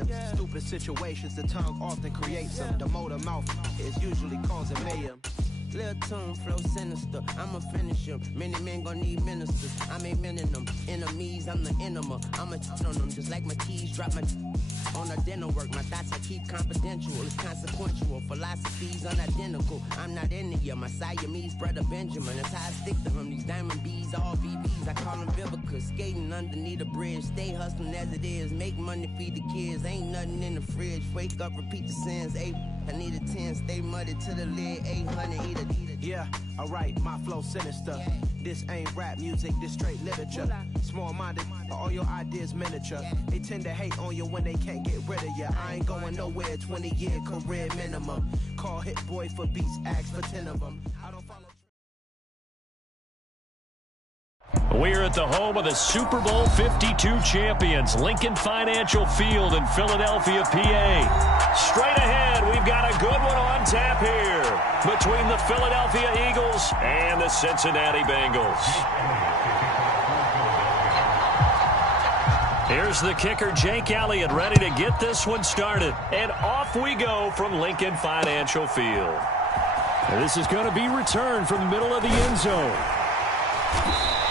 ultimatums. Stupid situations, the tongue often creates them. The motor mouth is usually causing mayhem. Lil' tune, flow sinister, I'ma finish him. Many men gon' need ministers, I'm a men in them. Enemies, I'm the enema, I'ma touch on them. Just like my keys, drop my on a dental work. My thoughts I keep confidential, it's consequential. Philosophies unidentical, I'm not in it. My Siamese brother Benjamin, that's how I stick to him. These diamond bees, all BBs, I call them Vivica. Skating underneath a bridge, stay hustling as it is. Make money, feed the kids, ain't nothing in the fridge. Wake up, repeat the sins, I need a 10, stay muddy to the lid, 800, eat a. Yeah, alright, my flow sinister. Yeah. This ain't rap music, this straight literature. Small-minded, all your ideas miniature. Yeah. They tend to hate on you when they can't get rid of you. I ain't going nowhere, 20-year career minimum. Call Hit Boy for beats, ask for 10 of them. I don't follow. We're at the home of the Super Bowl 52 champions, Lincoln Financial Field in Philadelphia, PA. Straight ahead, we've got a good one on tap here between the Philadelphia Eagles and the Cincinnati Bengals. Here's the kicker, Jake Elliott, ready to get this one started. And off we go from Lincoln Financial Field. And this is going to be returned from the middle of the end zone.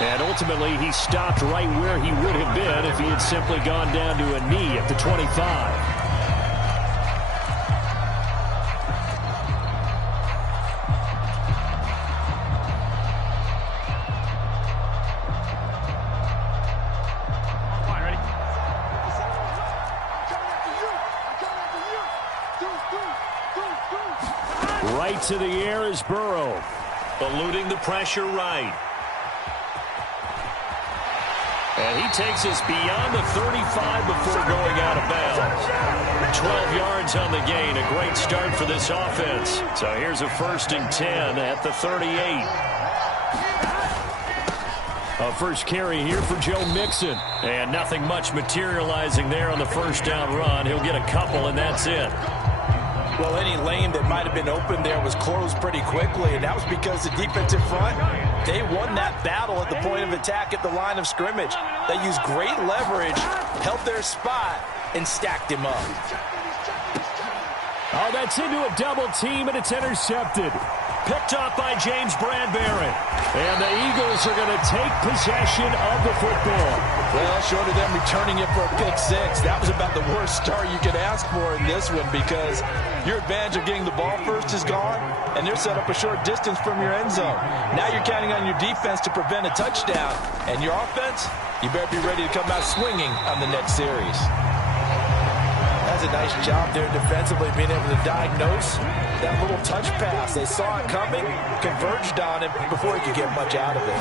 And ultimately, he stopped right where he would have been if he had simply gone down to a knee at the 25. Right to the air is Burrow. Eluding the pressure right. And he takes us beyond the 35 before going out of bounds. 12 yards on the gain. A great start for this offense. So here's a 1st and 10 at the 38. A first carry here for Joe Mixon. And nothing much materializing there on the first down run. He'll get a couple, and that's it. Well, any lane that might have been open there was closed pretty quickly, and that was because the defensive front, they won that battle at the point of attack at the line of scrimmage. They used great leverage, held their spot, and stacked him up. Oh, that's into a double team, and it's intercepted. Picked off by James Bradbury. And the Eagles are going to take possession of the football. Well, short of them returning it for a pick six, that was about the worst start you could ask for in this one because your advantage of getting the ball first is gone, and they're set up a short distance from your end zone. Now you're counting on your defense to prevent a touchdown, and your offense, you better be ready to come out swinging on the next series. That's a nice job there defensively, being able to diagnose that little touch pass. They saw it coming, converged on it before he could get much out of it.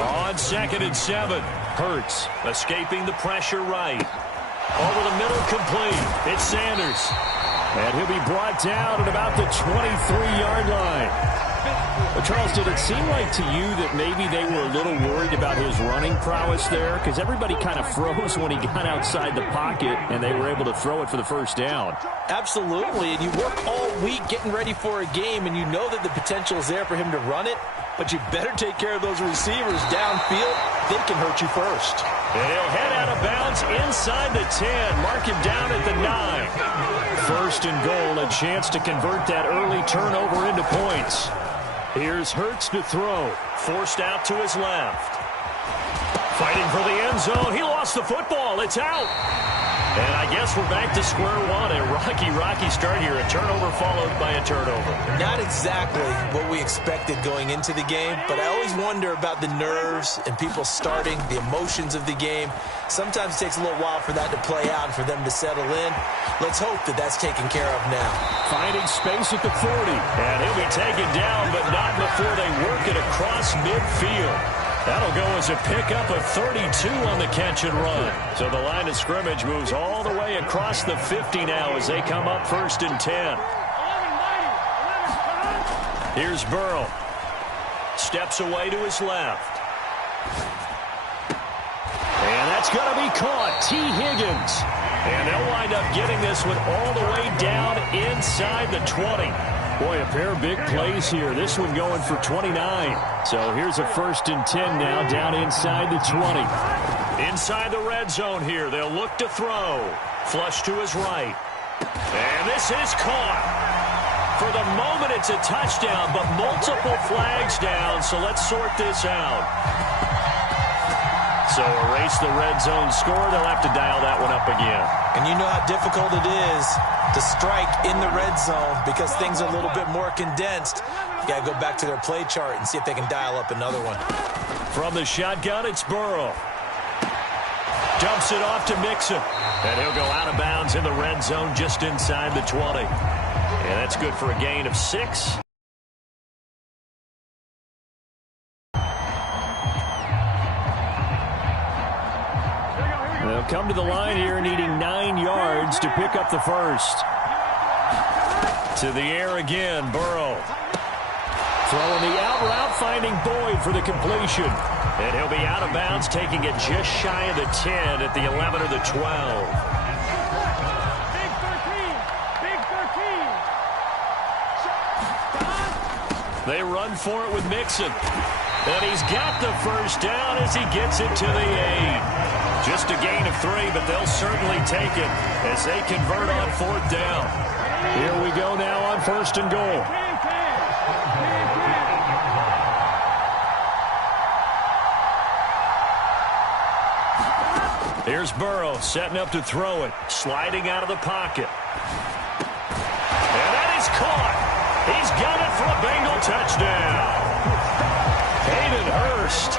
On 2nd and 7, Hurts escaping the pressure right. Over the middle, complete. It's Sanders. And he'll be brought down at about the 23-yard line. But Charles, did it seem like to you that maybe they were a little worried about his running prowess there? Because everybody kind of froze when he got outside the pocket, and they were able to throw it for the first down. Absolutely, and you work all week getting ready for a game, and you know that the potential is there for him to run it, but you better take care of those receivers downfield. They can hurt you first. And he'll head out of bounds inside the 10. Mark him down at the 9. 1st and goal, a chance to convert that early turnover into points. Here's Hurts to throw. Forced out to his left. Fighting for the end zone. He lost the football. It's out. And I guess we're back to square one. A rocky start here. A turnover followed by a turnover. Not exactly what we expected going into the game, but I always wonder about the nerves and people starting, the emotions of the game. Sometimes it takes a little while for that to play out and for them to settle in. Let's hope that that's taken care of now. Finding space at the 40. And he'll be taken down, but not before they work it across midfield. That'll go as a pickup of 32 on the catch and run. So the line of scrimmage moves all the way across the 50 now as they come up 1st and 10. Here's Burrow. Steps away to his left. And that's going to be caught. T. Higgins. And they'll wind up getting this one all the way down inside the 20. Boy, a pair of big plays here. This one going for 29. So here's a 1st and 10 now down inside the 20. Inside the red zone here. They'll look to throw. Flush to his right. And this is caught. For the moment, it's a touchdown, but multiple flags down, so let's sort this out. So erase the red zone score. They'll have to dial that one up again. And you know how difficult it is to strike in the red zone because things are a little bit more condensed. You got to go back to their play chart and see if they can dial up another one. From the shotgun, it's Burrow. Dumps it off to Mixon. And he'll go out of bounds in the red zone just inside the 20. And that's good for a gain of 6. They'll come to the line here needing 9 yards to pick up the first. To the air again, Burrow. Throwing the out route, finding Boyd for the completion. And he'll be out of bounds, taking it just shy of the 10 at the 11 or the 12. They run for it with Mixon. And he's got the first down as he gets it to the 8. Just a gain of 3, but they'll certainly take it as they convert on 4th down. Here we go now on 1st and goal. Here's Burrow setting up to throw it. Sliding out of the pocket. And that is caught. He's got it for a Bengal touchdown. Hayden Hurst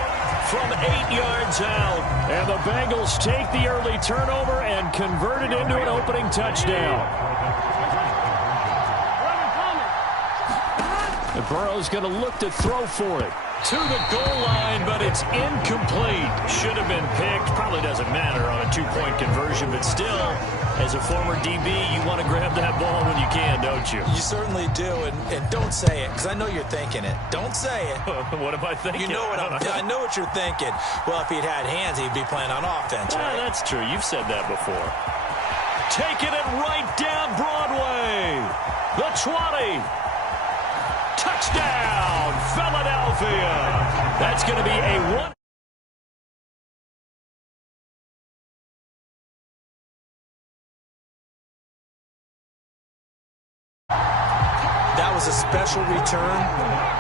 from 8 yards out. And the Bengals take the early turnover and convert it into an opening touchdown. And Burrow's going to look to throw for it. To the goal line, but it's incomplete. Should have been picked. Probably doesn't matter on a 2-point conversion, but still, as a former DB, you want to grab that ball when you can, don't you? You certainly do, and don't say it, because I know you're thinking it. Don't say it. What am I thinking? You know what I know what you're thinking. Well, if he'd had hands, he'd be playing on offense, right? That's true. You've said that before. Taking it right down Broadway. The 20. Touchdown, Philadelphia. That's going to be a 1. That was a special return,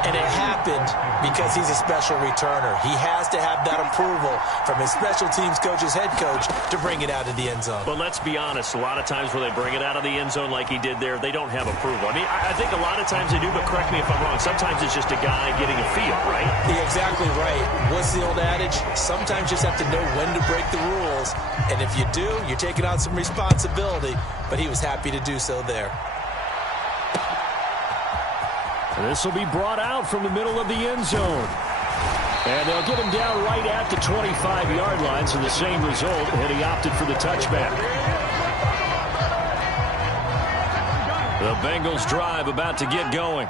and it happened because he's a special returner. He has to have that approval from his special teams coach's head coach to bring it out of the end zone. But let's be honest, a lot of times when they bring it out of the end zone like he did there, they don't have approval. I mean, I think a lot of times they do, but correct me if I'm wrong. Sometimes it's just a guy getting a feel, right? Yeah, exactly right. What's the old adage? Sometimes you just have to know when to break the rules, and if you do, you're taking on some responsibility, but he was happy to do so there. This will be brought out from the middle of the end zone. And they'll get him down right at the 25-yard line, so the same result, and he opted for the touchback. The Bengals drive about to get going.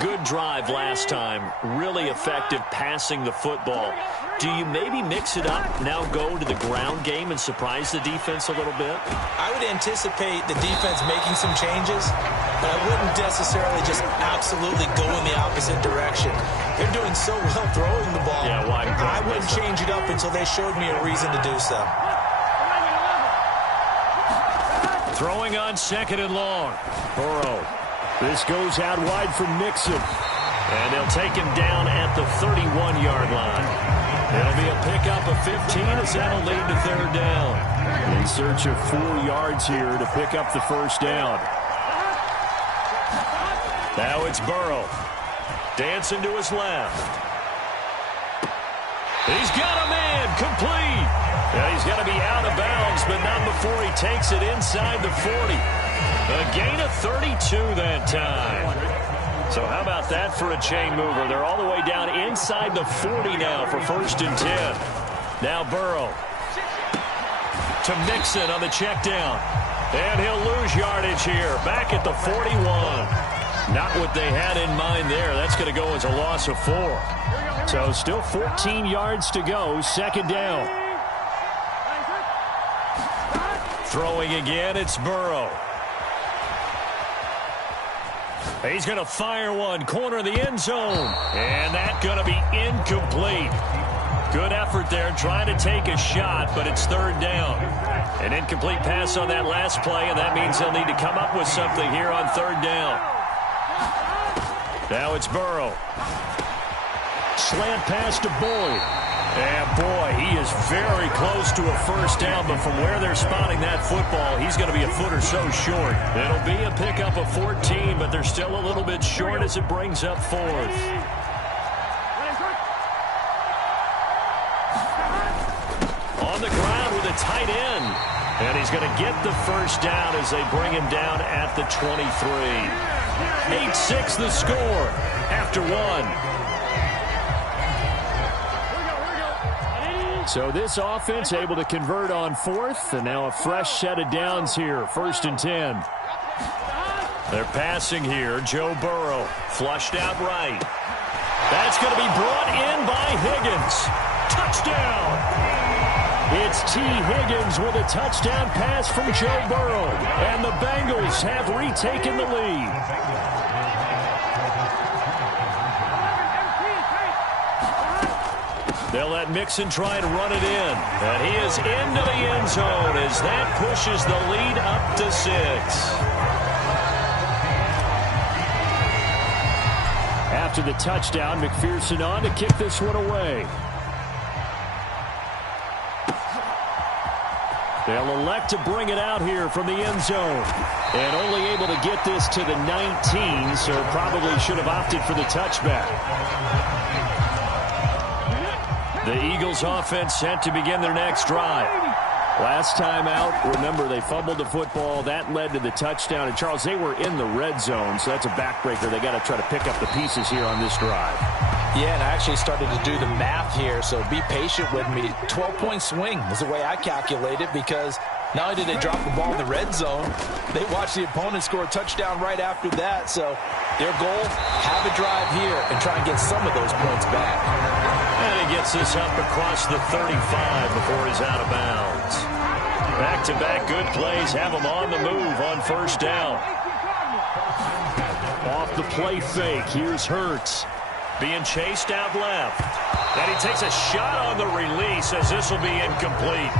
Good drive last time. Really effective passing the football. Do you maybe mix it up, now go to the ground game and surprise the defense a little bit? I would anticipate the defense making some changes, but I wouldn't necessarily just absolutely go in the opposite direction. They're doing so well throwing the ball. Yeah, why? I wouldn't change it up until they showed me a reason to do so. Throwing on 2nd and long. Burrow. This goes out wide from Mixon. And they'll take him down at the 31-yard line. It'll be a pickup of 15 as that'll lead to 3rd down. In search of 4 yards here to pick up the first down. Now it's Burrow. Dancing to his left. He's got a man complete. And he's got to be out of bounds, but not before he takes it inside the 40. A gain of 32 that time. So how about that for a chain mover? They're all the way down inside the 40 now for 1st and 10. Now Burrow to Mixon on the check down. And he'll lose yardage here. Back at the 41. Not what they had in mind there. That's going to go as a loss of 4. So still 14 yards to go. 2nd down. Throwing again, it's Burrow. He's going to fire one, corner of the end zone. And that's going to be incomplete. Good effort there trying to take a shot, but it's third down. An incomplete pass on that last play, and that means they'll need to come up with something here on third down. Now it's Burrow. Slant pass to Boyd. And boy, he is very close to a first down, but from where they're spotting that football, he's going to be a foot or so short. It'll be a pickup of 14, but they're still a little bit short as it brings up fourth. On the ground with a tight end. And he's going to get the first down as they bring him down at the 23. 8-6 the score after one. So this offense able to convert on fourth, and now a fresh set of downs here, 1st and 10. They're passing here. Joe Burrow flushed out right. That's going to be brought in by Higgins. Touchdown! It's T. Higgins with a touchdown pass from Joe Burrow, and the Bengals have retaken the lead. They'll let Mixon try and run it in. And he is into the end zone as that pushes the lead up to 6. After the touchdown, McPherson on to kick this one away. They'll elect to bring it out here from the end zone. And only able to get this to the 19, so probably should have opted for the touchback. The Eagles offense set to begin their next drive. Last time out, remember, they fumbled the football. That led to the touchdown. And, Charles, they were in the red zone, so that's a backbreaker. They got to try to pick up the pieces here on this drive. Yeah, and I actually started to do the math here, so be patient with me. 12-point swing is the way I calculate it, because not only did they drop the ball in the red zone, they watched the opponent score a touchdown right after that. So their goal, have a drive here and try and get some of those points back. And he gets this up across the 35 before he's out of bounds. Back-to-back good plays have him on the move on first down. Off the play fake, here's Hurts. Being chased out left. And he takes a shot on the release as this will be incomplete.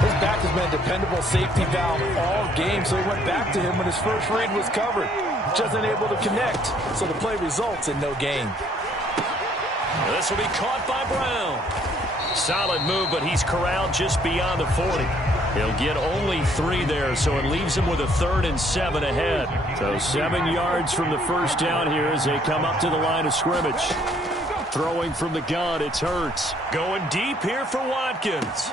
His back has been a dependable safety valve all game, so he went back to him when his first read was covered. Just unable to connect, so the play results in no gain. This will be caught by Brown. Solid move, but he's corralled just beyond the 40. He'll get only 3 there, so it leaves him with a 3rd and 7 ahead. So 7 yards from the first down here as they come up to the line of scrimmage. Throwing from the gun, it's Hurts. Going deep here for Watkins.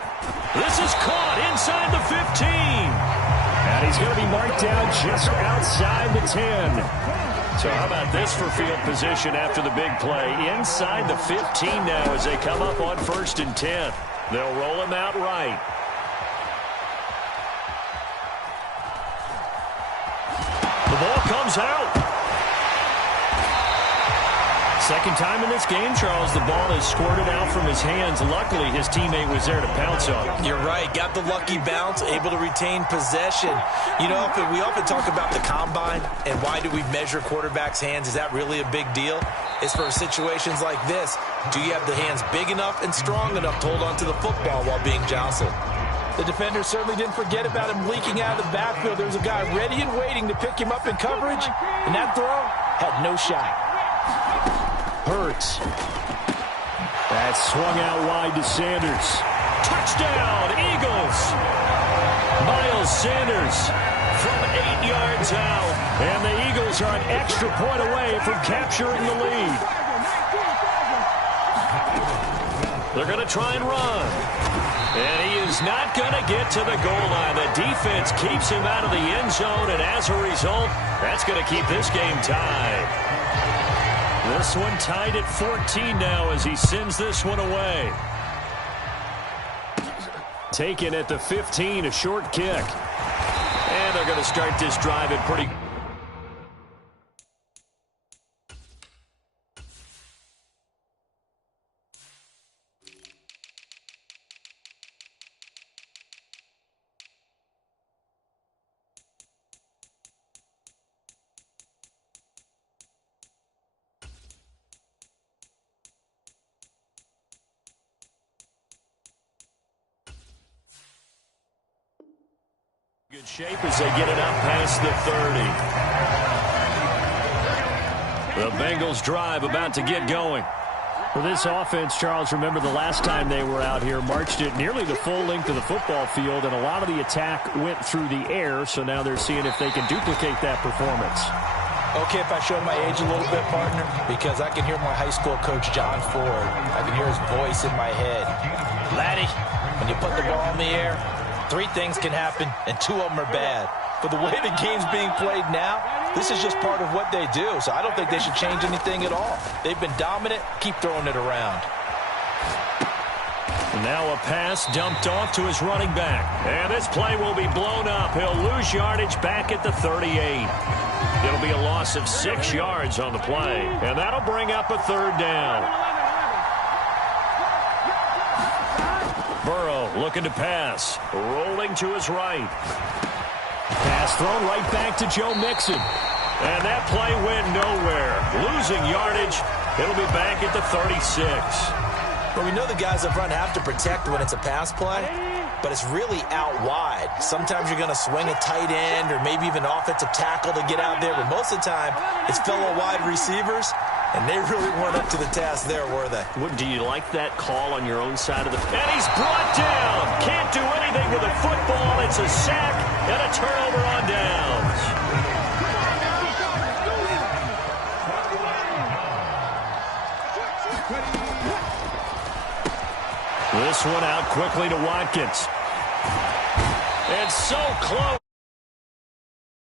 This is caught inside the 15. And he's going to be marked down just outside the 10. So how about this for field position after the big play? Inside the 15 now as they come up on 1st and 10. They'll roll him out right. The ball comes out. Second time in this game, Charles, the ball is squirted out from his hands. Luckily, his teammate was there to pounce on him. You're right. Got the lucky bounce, able to retain possession. You know, we often talk about the combine and why do we measure quarterbacks' hands. Is that really a big deal? It's for situations like this. Do you have the hands big enough and strong enough to hold on to the football while being jostled? The defender certainly didn't forget about him leaking out of the backfield. There was a guy ready and waiting to pick him up in coverage, and that throw had no shot. Hurts. That's swung out wide to Sanders. Touchdown, Eagles! Miles Sanders from 8 yards out. And the Eagles are an extra point away from capturing the lead. They're going to try and run. And he is not going to get to the goal line. The defense keeps him out of the end zone, and as a result, that's going to keep this game tied. This one tied at 14 now as he sends this one away. Taken at the 15, a short kick. And they're going to start this drive in pretty... Shape as they get it up past the 30. The Bengals drive about to get going. For this offense, Charles, remember the last time they were out here, marched it nearly the full length of the football field, and a lot of the attack went through the air, so now they're seeing if they can duplicate that performance. Okay, if I show my age a little bit, partner, because I can hear my high school coach, John Ford. I can hear his voice in my head. Laddie, when you put the ball in the air, 3 things can happen, and 2 of them are bad. But the way the game's being played now, this is just part of what they do, so I don't think they should change anything at all. They've been dominant. Keep throwing it around. Now a pass dumped off to his running back. And this play will be blown up. He'll lose yardage back at the 38. It'll be a loss of 6 yards on the play. And that'll bring up a 3rd down. Burrow looking to pass. Rolling to his right. Pass thrown right back to Joe Mixon. And that play went nowhere. Losing yardage. It'll be back at the 36. Well, we know the guys up front have to protect when it's a pass play, but it's really out wide. Sometimes you're going to swing a tight end or maybe even offensive tackle to get out there, but most of the time it's fellow wide receivers, and they really weren't up to the task there, were they? Do you like that call on your own side of the... And he's brought down. Can't do anything with the football. It's a sack and a turnover on downs. This one out quickly to Watkins. And so close